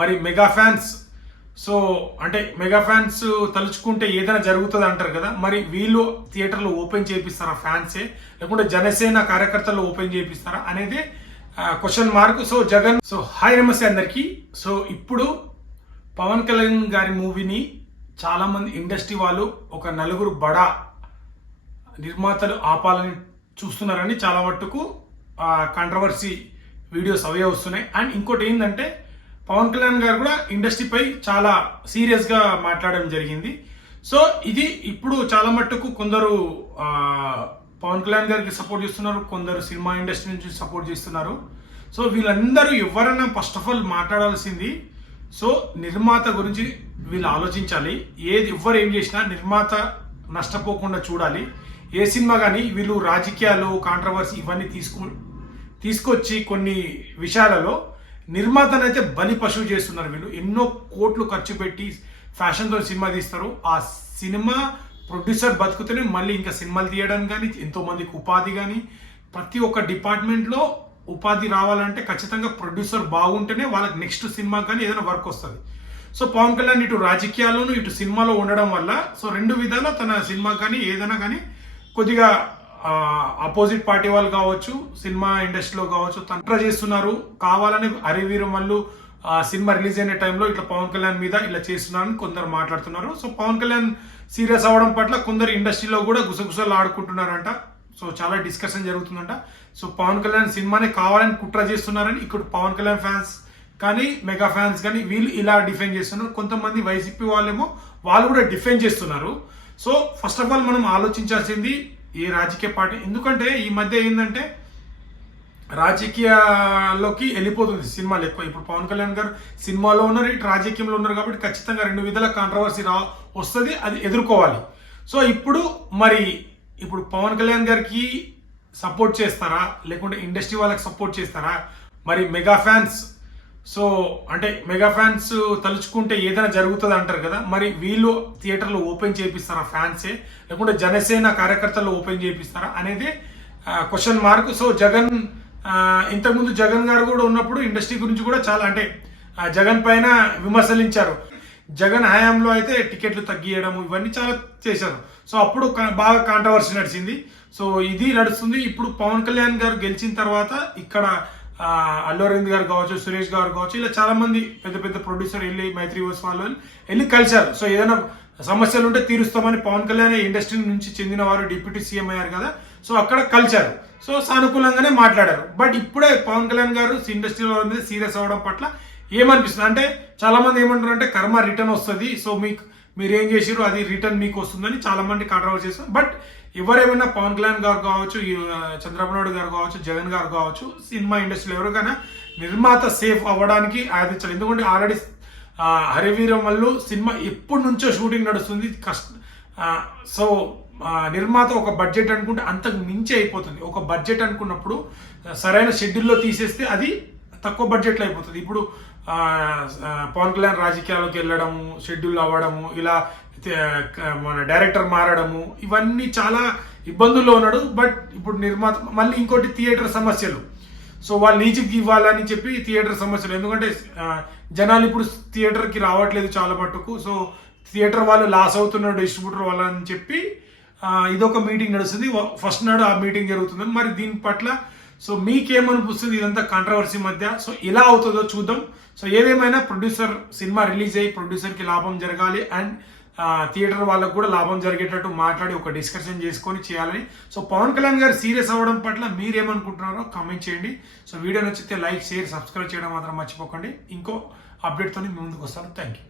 మరి mega fans so అంటే mega fans తలుచుకుంటే ఏదైనా జరుగుతుంది అంటారు కదా, మరి వీళ్ళు థియేటర్లు ఓపెన్ చేపిస్తారా ఫ్యాన్సే, లేకుంటే జనసేన కార్యకర్తలు ఓపెన్ చేపిస్తారా అనేది question mark. So Jagan hi నమస్తే అందరికీ. సో ఇప్పుడు పవన్ కళ్యాణ్ గారి మూవీని చాలా మంది ఇండస్ట్రీ వాళ్ళు ఒక నలుగురు బడా నిర్మాతలు ఆపాలని చూస్తున్నారని చాలా మట్టుకు కాంట్రవర్సీ వీడియోస్ అవే వస్తున్నాయి. అండ్ ఇంకోటి ఏంటంటే పవన్ కళ్యాణ్ గారు కూడా ఇండస్ట్రీపై చాలా సీరియస్గా మాట్లాడడం జరిగింది. సో ఇది ఇప్పుడు చాలా మట్టుకు కొందరు పవన్ కళ్యాణ్ గారికి సపోర్ట్ చేస్తున్నారు, కొందరు సినిమా ఇండస్ట్రీ నుంచి సపోర్ట్ చేస్తున్నారు. సో వీళ్ళందరూ ఎవరైనా ఫస్ట్ ఆఫ్ ఆల్ మాట్లాడాల్సింది, సో నిర్మాత గురించి వీళ్ళు ఆలోచించాలి. ఎవరు ఏం చేసినా నిర్మాత నష్టపోకుండా చూడాలి. ఏ సినిమా కానీ వీళ్ళు రాజకీయాలు కాంట్రవర్సీ ఇవన్నీ తీసుకొచ్చి కొన్ని విషయాలలో నిర్మాతనైతే బలి పశువు చేస్తున్నారు. వీళ్ళు ఎన్నో కోట్లు ఖర్చు పెట్టి ఫ్యాషన్తో సినిమా తీస్తారు. ఆ సినిమా ప్రొడ్యూసర్ బతుకుతూనే మళ్ళీ ఇంకా సినిమాలు తీయడం కానీ, ఎంతో మందికి ఉపాధి కానీ, ప్రతి ఒక్క డిపార్ట్మెంట్లో ఉపాధి రావాలంటే ఖచ్చితంగా ప్రొడ్యూసర్ బాగుంటేనే వాళ్ళకి నెక్స్ట్ సినిమా కానీ ఏదైనా వర్క్ వస్తుంది. సో పవన్ కళ్యాణ్ ఇటు రాజకీయాల్లోనూ ఇటు సినిమాలో ఉండడం వల్ల సో రెండు విధాలా తన సినిమా కానీ ఏదైనా కానీ కొద్దిగా అపోజిట్ పార్టీ వాళ్ళు కావచ్చు, సినిమా ఇండస్ట్రీలో కావచ్చు తంట్ర చేస్తున్నారు. కావాలని హరివీరం వాళ్ళు సినిమా రిలీజ్ అయిన టైంలో ఇట్లా పవన్ కళ్యాణ్ మీద ఇలా చేస్తున్నారని కొందరు మాట్లాడుతున్నారు. సో పవన్ కళ్యాణ్ సీరియస్ అవ్వడం పట్ల కొందరు ఇండస్ట్రీలో కూడా గుసగుసలు ఆడుకుంటున్నారంట. సో చాలా డిస్కషన్ జరుగుతుందంట. సో పవన్ కళ్యాణ్ సినిమాని కావాలని కుట్ర చేస్తున్నారని ఇక్కడ పవన్ కళ్యాణ్ ఫ్యాన్స్ కానీ మెగా ఫ్యాన్స్ కానీ వీళ్ళు ఇలా డిఫెండ్ చేస్తున్నారు. కొంతమంది వైసీపీ వాళ్ళేమో వాళ్ళు కూడా డిఫెండ్ చేస్తున్నారు. సో ఫస్ట్ ఆఫ్ ఆల్ మనం ఆలోచించాల్సింది ఏ రాజకీయ పార్టీ, ఎందుకంటే ఈ మధ్య ఏంటంటే రాజకీయాల్లోకి వెళ్ళిపోతుంది సినిమాలు ఎక్కువ. ఇప్పుడు పవన్ కళ్యాణ్ గారు సినిమాలో ఉన్నారు, ఇటు రాజకీయంలో ఉన్నారు కాబట్టి ఖచ్చితంగా రెండు విధాల కాంట్రవర్సీ వస్తుంది, అది ఎదుర్కోవాలి. సో ఇప్పుడు పవన్ కళ్యాణ్ గారికి సపోర్ట్ చేస్తారా, లేకుంటే ఇండస్ట్రీ వాళ్ళకి సపోర్ట్ చేస్తారా? మరి మెగా ఫ్యాన్స్ మెగా ఫ్యాన్స్ తలుచుకుంటే ఏదైనా జరుగుతుంది అంటారు కదా, మరి వీళ్ళు థియేటర్లు ఓపెన్ చేపిస్తారా ఫ్యాన్సే, లేకుంటే జనసేన కార్యకర్తలు ఓపెన్ చేపిస్తారా అనేది క్వశ్చన్ మార్క్. సో జగన్ ఇంతకుముందు జగన్ గారు కూడా ఉన్నప్పుడు ఇండస్ట్రీ గురించి కూడా చాలా జగన్ పైన విమర్శలించారు. జగన్ హయాంలో అయితే టికెట్లు తగ్గియడం ఇవన్నీ చాలా చేశారు. సో అప్పుడు బాగా కాంట్రవర్సీ నడిచింది. సో ఇది నడుస్తుంది. ఇప్పుడు పవన్ కళ్యాణ్ గారు గెలిచిన తర్వాత ఇక్కడ అల్లు అరవింద్ గారు కావచ్చు, సురేష్ గారు కావచ్చు, ఇలా చాలా మంది పెద్ద పెద్ద ప్రొడ్యూసర్ వెళ్ళి మైత్రి వాళ్ళు వెళ్ళి కలిశారు. సో ఏదైనా సమస్యలు ఉంటే తీరుస్తామని పవన్ కళ్యాణ్ ఇండస్ట్రీ నుంచి చెందిన వారు డిప్యూటీ సీఎం అయ్యారు కదా, సో అక్కడ కలిశారు. సో సానుకూలంగానే మాట్లాడారు. బట్ ఇప్పుడే పవన్ కళ్యాణ్ గారు ఇండస్ట్రీలో మీద సీరియస్ అవ్వడం పట్ల ఏమనిపిస్తుంది అంటే చాలా మంది ఏమంటారు అంటే కర్మ రిటర్న్ వస్తుంది, సో మీరేం చేసారు అది రిటర్న్ మీకు వస్తుందని చాలా మంది కాంట్రవర్సీ చేస్తారు. బట్ ఎవరేమైనా పవన్ కళ్యాణ్ గారు కావచ్చు, చంద్రబాబు నాయుడు గారు కావచ్చు, జగన్ గారు కావచ్చు, సినిమా ఇండస్ట్రీలో ఎవరికైనా నిర్మాత సేఫ్ అవ్వడానికి ఆదించాలి. ఎందుకంటే ఆల్రెడీ హరివీరం వాళ్ళు సినిమా ఎప్పటి నుంచో షూటింగ్ నడుస్తుంది. సో నిర్మాత ఒక బడ్జెట్ అనుకుంటే అంతకు మించి అయిపోతుంది. ఒక బడ్జెట్ అనుకున్నప్పుడు సరైన షెడ్యూల్లో తీసేస్తే అది తక్కువ బడ్జెట్లో అయిపోతుంది. ఇప్పుడు పవన్ కళ్యాణ్ రాజకీయాల్లోకి వెళ్ళడము, షెడ్యూల్ అవ్వడము, ఇలా మన డైరెక్టర్ మారడము, ఇవన్నీ చాలా ఇబ్బందుల్లో ఉన్నాడు. బట్ ఇప్పుడు నిర్మాత మళ్ళీ ఇంకోటి థియేటర్ సమస్యలు. సో వాళ్ళు లీజుకి ఇవ్వాలని చెప్పి థియేటర్ సమస్యలు, ఎందుకంటే జనాలు ఇప్పుడు థియేటర్కి రావట్లేదు చాలా మట్టుకు. సో థియేటర్ వాళ్ళు లాస్ అవుతున్నారు డిస్ట్రిబ్యూటర్ వాళ్ళని చెప్పి ఇదొక మీటింగ్ నడుస్తుంది. ఫస్ట్ నాడు ఆ మీటింగ్ జరుగుతుంది. మరి దీని పట్ల సో మీకేమనిపిస్తుంది? ఇదంతా కాంట్రవర్సీ మధ్య సో ఎలా అవుతుందో చూద్దాం. సో ఏదేమైనా ప్రొడ్యూసర్ సినిమా రిలీజ్ అయ్యి ప్రొడ్యూసర్కి లాభం జరగాలి అండ్ థియేటర్ వాళ్ళకు కూడా లాభం జరిగేటట్టు మాట్లాడి ఒక డిస్కషన్ చేసుకొని చేయాలని. సో పవన్ కళ్యాణ్ గారు సీరియస్ అవ్వడం పట్ల మీరేమనుకుంటున్నారో కామెంట్ చేయండి. సో వీడియో నచ్చితే లైక్, షేర్, సబ్స్క్రైబ్ చేయడం మాత్రం మర్చిపోకండి. ఇంకో అప్డేట్తో ముందుకు వస్తాను. Thank you.